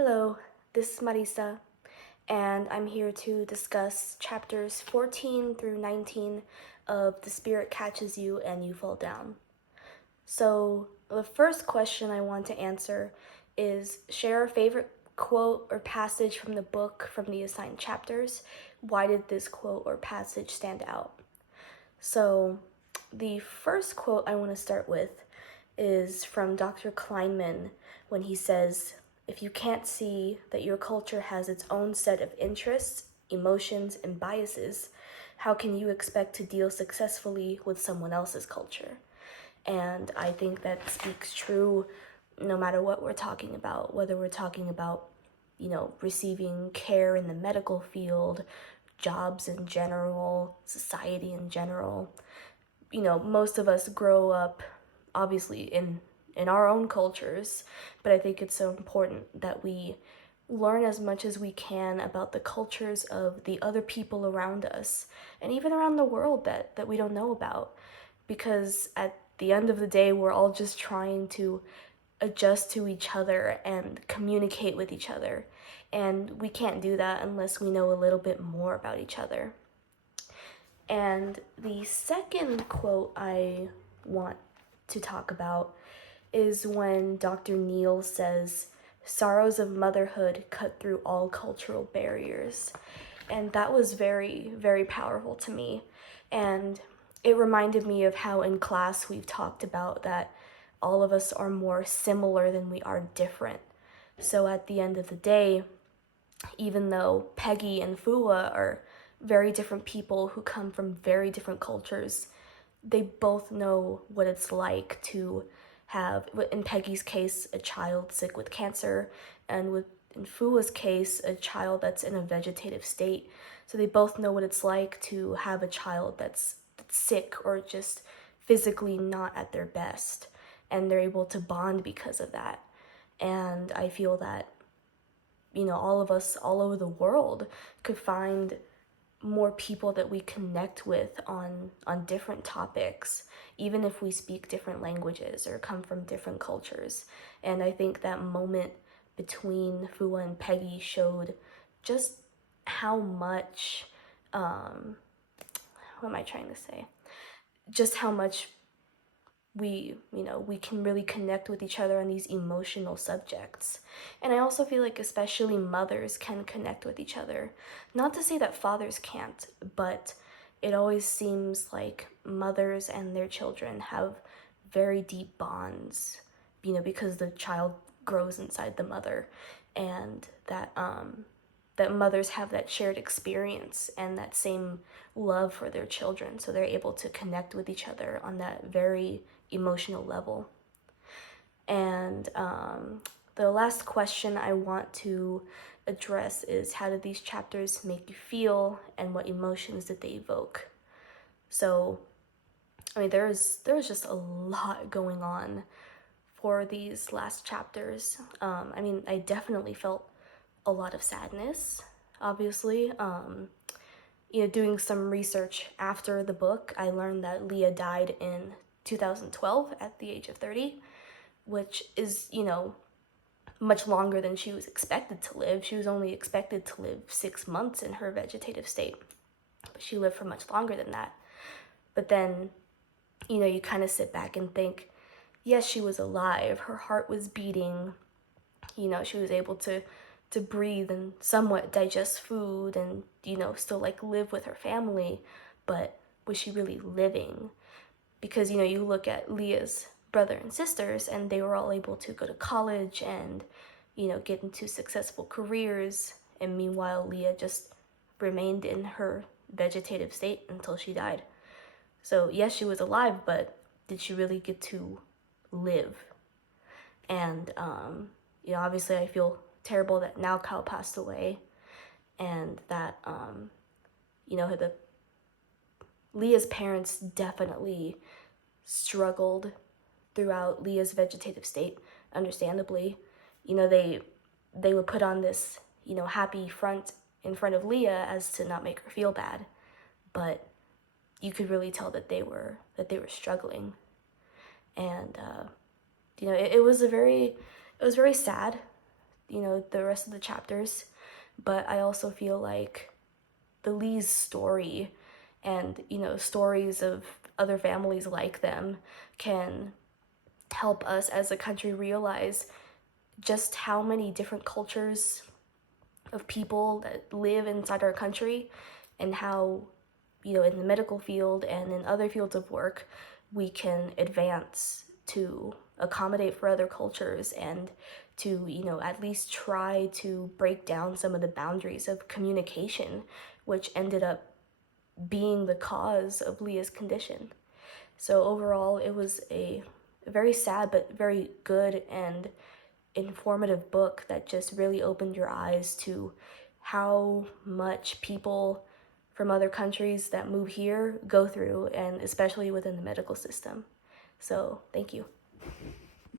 Hello, this is Marisa, and I'm here to discuss chapters 14 through 19 of The Spirit Catches You and You Fall Down. So, the first question I want to answer is share a favorite quote or passage from the book from the assigned chapters. Why did this quote or passage stand out? So, the first quote I want to start with is from Dr. Kleinman when he says, "If you can't see that your culture has its own set of interests, emotions, and biases, how can you expect to deal successfully with someone else's culture?" And I think that speaks true no matter what we're talking about, whether we're talking about, receiving care in the medical field, jobs in general, society in general. Most of us grow up obviously in our own cultures, but I think it's so important that we learn as much as we can about the cultures of the other people around us and even around the world that we don't know about, because at the end of the day we're all just trying to adjust to each other and communicate with each other, and we can't do that unless we know a little bit more about each other. And the second quote I want to talk about is when Dr. Neal says, "Sorrows of motherhood cut through all cultural barriers." And that was very, very powerful to me. And it reminded me of how in class we've talked about that all of us are more similar than we are different. So at the end of the day, even though Peggy and Fua are very different people who come from very different cultures, they both know what it's like to have, in Peggy's case, a child sick with cancer, and in Fua's case, a child that's in a vegetative state. So they both know what it's like to have a child that's sick or just physically not at their best, and they're able to bond because of that. And I feel that all of us all over the world could find more people that we connect with on different topics, even if we speak different languages or come from different cultures. And I think that moment between Fua and Peggy showed just how much, what am I trying to say? Just how much we can really connect with each other on these emotional subjects. And I also feel like especially mothers can connect with each other. Not to say that fathers can't, but it always seems like mothers and their children have very deep bonds, because the child grows inside the mother, and that mothers have that shared experience and that same love for their children, so they're able to connect with each other on that very emotional level. And the last question I want to address is, how did these chapters make you feel, and what emotions did they evoke? So, I mean, there was just a lot going on for these last chapters. I definitely felt a lot of sadness, obviously. Doing some research after the book, I learned that Leah died in 2012 at the age of 30, which is, much longer than she was expected to live. She was only expected to live 6 months in her vegetative state, but she lived for much longer than that. But then, you kind of sit back and think, yes, she was alive. Her heart was beating. She was able to breathe and somewhat digest food and, still live with her family. But was she really living? Because, you look at Leah's brother and sisters, and they were all able to go to college and, get into successful careers. And meanwhile, Leah just remained in her vegetative state until she died. So, yes, she was alive, but did she really get to live? And, obviously I feel terrible that now Kyle passed away, and that, the Leah's parents definitely struggled throughout Leah's vegetative state, understandably. They would put on this, happy front in front of Leah as to not make her feel bad, but you could really tell that they were struggling. And it was very sad the rest of the chapters, but I also feel like the Lee's story and, stories of other families like them can help us as a country realize just how many different cultures of people that live inside our country, and how, in the medical field and in other fields of work, we can advance to accommodate for other cultures and to, at least try to break down some of the boundaries of communication, which ended up being the cause of Leah's condition. So overall, it was a very sad but very good and informative book that just really opened your eyes to how much people from other countries that move here go through, and especially within the medical system. So, thank you.